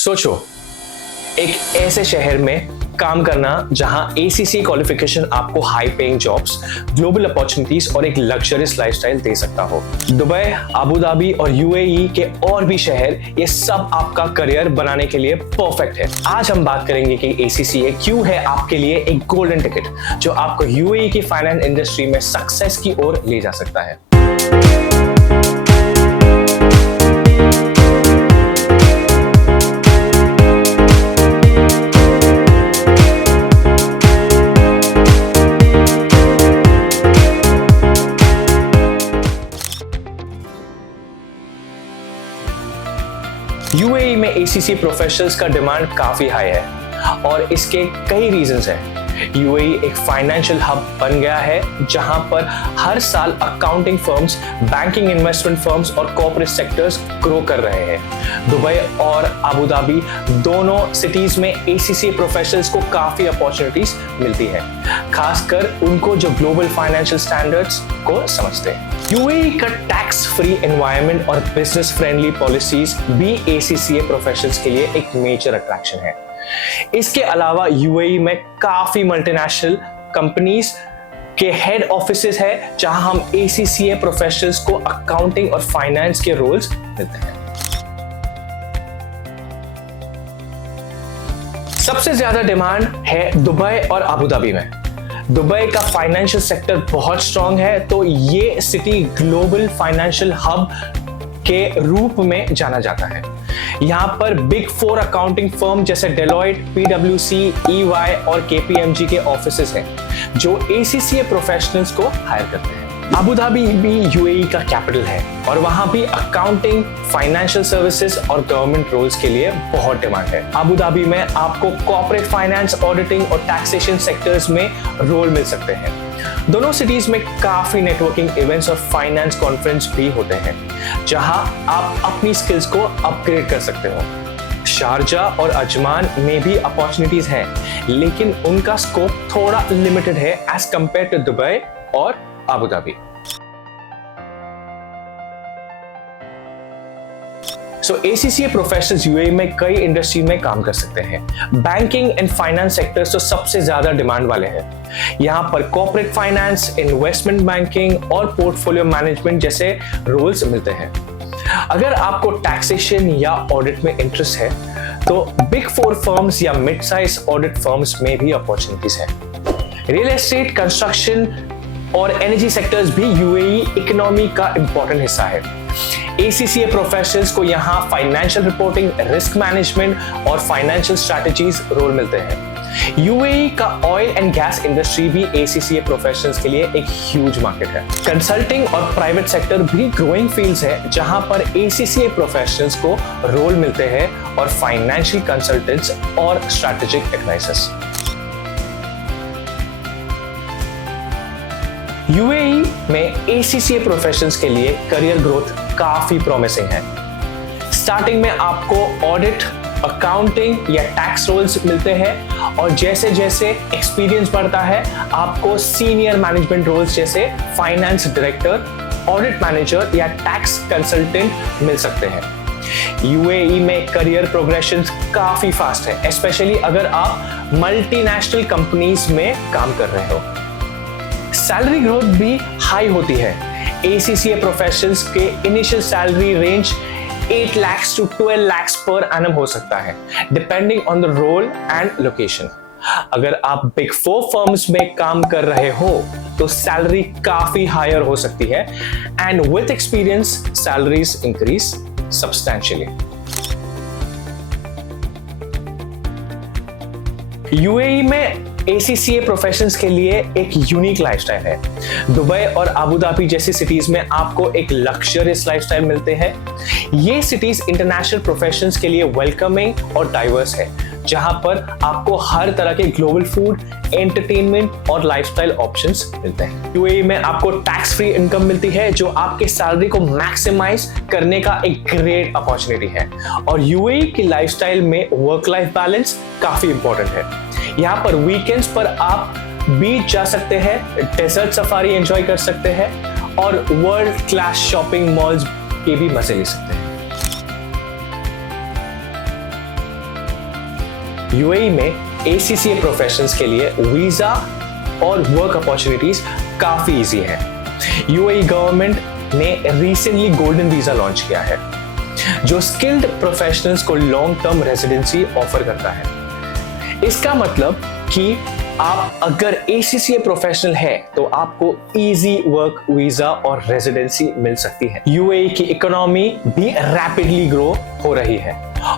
सोचो, एक ऐसे शहर में काम करना जहां ACCA क्वालिफिकेशन आपको high paying jobs, global opportunities और एक लग्जरियस लाइफस्टाइल दे सकता हो। दुबई, अबू धाबी और UAE के और भी शहर, ये सब आपका करियर बनाने के लिए परफेक्ट है। आज हम बात करेंगे कि ACCA क्यों है आपके लिए एक गोल्डन टिकट जो आपको UAE की फाइनेंस इंडस्ट्री में सक्सेस की ओर ले जा सकता है। UAE में ACCA प्रोफेशनल्स का डिमांड काफी हाई है और इसके कई रीजंस हैं। UAE एक फाइनेंशियल हब बन गया है जहां पर हर साल accounting firms, banking, investment firms और कॉर्पोरेट सेक्टर्स ग्रो कर रहे हैं। दुबई और अबू धाबी दोनों सिटीज में ACCA प्रोफेशनल्स को काफी अपॉर्चुनिटीज मिलती है, खासकर उनको जो ग्लोबल फाइनेंशियल स्टैंडर्ड्स को समझते हैं। UAE का टैक्स फ्री एनवायरनमेंट और बिजनेस फ्रेंडली पॉलिसीज भी ACCA प्रोफेशनल्स के लिए एक मेजर अट्रैक्शन है। इसके अलावा UAE में काफी मल्टीनेशनल कंपनीज के हेड ऑफिसेज है जहां हम ACCA प्रोफेशनल्स को अकाउंटिंग और फाइनेंस के रोल्स मिलते हैं। सबसे ज्यादा डिमांड है दुबई और अबू धाबी में। दुबई का फाइनेंशियल सेक्टर बहुत स्ट्रांग है, तो ये सिटी ग्लोबल फाइनेंशियल हब के रूप में जाना जाता है। यहाँ पर बिग 4 अकाउंटिंग फर्म जैसे डेलॉयट, PwC, EY और KPMG के ऑफिसेस हैं जो ACCA प्रोफेशनल्स को हायर करते हैं। अबू धाबी भी UAE का कैपिटल है और वहां भी अकाउंटिंग, फाइनेंशियल सर्विसेज और गवर्नमेंट रोल्स के लिए बहुत डिमांड है। अबू धाबी में आपको कॉर्पोरेट फाइनेंस, ऑडिटिंग और टैक्सेशन सेक्टर्स में रोल मिल सकते हैं। दोनों सिटीज में काफी नेटवर्किंग इवेंट्स और फाइनेंस कॉन्फ्रेंस भी होते हैं जहां आप अपनी स्किल्स को अपग्रेड कर सकते हो। शारजा और अजमान में भी अपॉर्चुनिटीज हैं, लेकिन उनका स्कोप थोड़ा लिमिटेड है एज कंपेयर टू दुबई और Abu Dhabi. ACCA professionals UAE में कई इंडस्ट्री में काम कर सकते हैं। बैंकिंग एंड फाइनेंस सेक्टर्स तो सबसे ज्यादा डिमांड वाले हैं। यहाँ पर कॉर्पोरेट फाइनेंस, इन्वेस्टमेंट बैंकिंग और पोर्टफोलियो मैनेजमेंट जैसे रोल्स मिलते हैं। अगर आपको टैक्सेशन या ऑडिट में इंटरेस्ट है तो बिग 4 फर्म्स या मिड साइज ऑडिट फर्म्स में भी अपॉर्चुनिटीज है। रियल एस्टेट, कंस्ट्रक्शन और एनर्जी सेक्टर्स भी UAE इकोनॉमी का इंपॉर्टेंट हिस्सा है। ACCA प्रोफेशनल्स को यहाँ फाइनेंशियल रिपोर्टिंग, रिस्क मैनेजमेंट और फाइनेंशियल स्ट्रैटेजीज रोल मिलते हैं। UAE का ऑयल एंड गैस इंडस्ट्री भी ACCA प्रोफेशनल्स के लिए एक ह्यूज मार्केट है। कंसल्टिंग और प्राइवेट सेक्टर भी ग्रोइंग फील्ड्स है जहां पर ACCA प्रोफेशनल्स को रोल मिलते हैं और फाइनेंशियल कंसल्टेंट्स और स्ट्रैटेजिक एडवाइजर्स। UAE में ACCA प्रोफेशनल्स के लिए करियर ग्रोथ काफी प्रॉमिसिंग है। स्टार्टिंग में आपको ऑडिट, अकाउंटिंग या टैक्स रोल्स मिलते हैं और जैसे जैसे एक्सपीरियंस बढ़ता है आपको सीनियर मैनेजमेंट रोल्स जैसे फाइनेंस डायरेक्टर, ऑडिट मैनेजर या टैक्स कंसल्टेंट मिल सकते हैं। UAE में करियर प्रोग्रेशन काफी फास्ट है, स्पेशली अगर आप मल्टीनेशनल कंपनीज में काम कर रहे हो। सैलरी ग्रोथ भी हाई होती है। ACCA प्रोफेशनल्स के initial salary range 8 lakh to 12 lakh per annum हो सकता है, depending on the role and location. अगर आप बिग 4 फर्म्स में काम कर रहे हो तो सैलरी काफी हायर हो सकती है and with experience salaries increase substantially. UAE में ACCA प्रोफेशनल्स के लिए एक यूनिक लाइफस्टाइल है। दुबई और अबू धाबी जैसी सिटीज में आपको एक लग्जरियस लाइफस्टाइल मिलते हैं। ये सिटीज इंटरनेशनल प्रोफेशनल्स के लिए वेलकमिंग और डाइवर्स है, जहां पर आपको हर तरह के ग्लोबल फूड, एंटरटेनमेंट और लाइफस्टाइल ऑप्शंस मिलते हैं। UAE में आपको टैक्स फ्री इनकम मिलती है जो आपके सैलरी को मैक्सिमाइज करने का एक ग्रेट अपॉर्चुनिटी है और UAE की लाइफस्टाइल में वर्क लाइफ बैलेंस काफी इंपॉर्टेंट है। यहाँ पर वीकेंड्स पर आप बीच जा सकते हैं, डेजर्ट सफारी एंजॉय कर सकते हैं और वर्ल्ड क्लास शॉपिंग मॉल्स के भी मजे ले सकते हैं। यूएई में ACCA प्रोफेशनल्स के लिए वीजा और वर्क अपॉर्चुनिटीज काफी इजी है। यूएई गवर्नमेंट ने रिसेंटली गोल्डन वीजा लॉन्च किया है जो स्किल्ड प्रोफेशनल्स को लॉन्ग टर्म रेजिडेंसी ऑफर करता है। इसका मतलब कि आप अगर ACCA प्रोफेशनल है तो आपको इजी वर्क वीजा और रेजिडेंसी मिल सकती है। यूएई की इकोनॉमी भी रैपिडली ग्रो हो रही है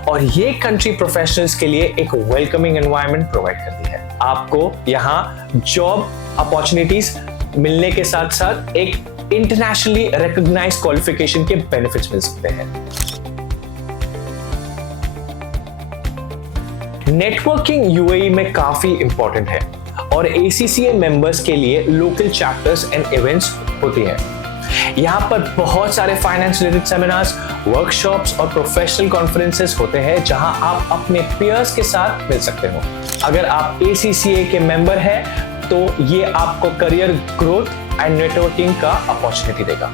और ये कंट्री प्रोफेशनल्स के लिए एक वेलकमिंग एनवायरनमेंट प्रोवाइड करती है। आपको यहाँ जॉब अपॉर्चुनिटीज मिलने के साथ साथ एक इंटरनेशनली रिकॉग्नाइज्ड क्वालिफिकेशन के बेनिफिट्स मिल सकते हैं। नेटवर्किंग यूएई में काफी इंपॉर्टेंट है और ACCA मेंबर्स के लिए लोकल चैप्टर्स एंड इवेंट्स होती हैं। यहाँ पर बहुत सारे फाइनेंस रिलेटेड सेमिनार्स, वर्कशॉप्स और प्रोफेशनल कॉन्फ्रेंसेस होते हैं जहां आप अपने पीयर्स के साथ मिल सकते हो। अगर आप ACCA के मेंबर हैं तो ये आपको करियर ग्रोथ एंड नेटवर्किंग का अपॉर्चुनिटी देगा।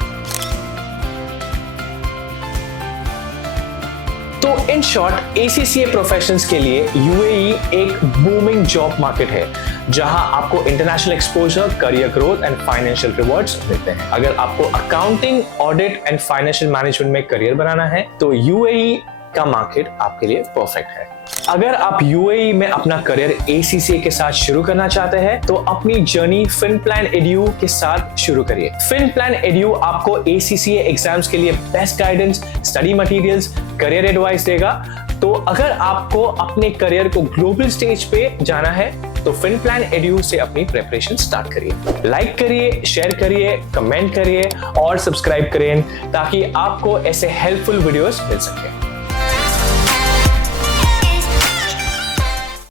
तो इन शॉर्ट ACCA प्रोफेशनल्स के लिए यूएई एक बूमिंग जॉब मार्केट है जहां आपको international exposure, career growth and financial rewards मिलते हैं। अगर आपको accounting, audit and financial management में करियर बनाना है तो यूएई का मार्केट आपके लिए परफेक्ट है। अगर आप यूएई में अपना करियर ACCA के साथ शुरू करना चाहते हैं तो अपनी जर्नी फिनप्लान एडू के साथ शुरू करिए। फिनप्लान एडू आपको ACCA एग्जाम्स के लिए best guidance, study materials, career advice देगा। तो अगर आपको अपने करियर को ग्लोबल स्टेज पे जाना है तो फिनप्लान एडू से अपनी प्रिपरेशन स्टार्ट करिए। लाइक करिए, शेयर करिए, कमेंट करिए और सब्सक्राइब करें ताकि आपको ऐसे हेल्पफुल वीडियोस मिल सके।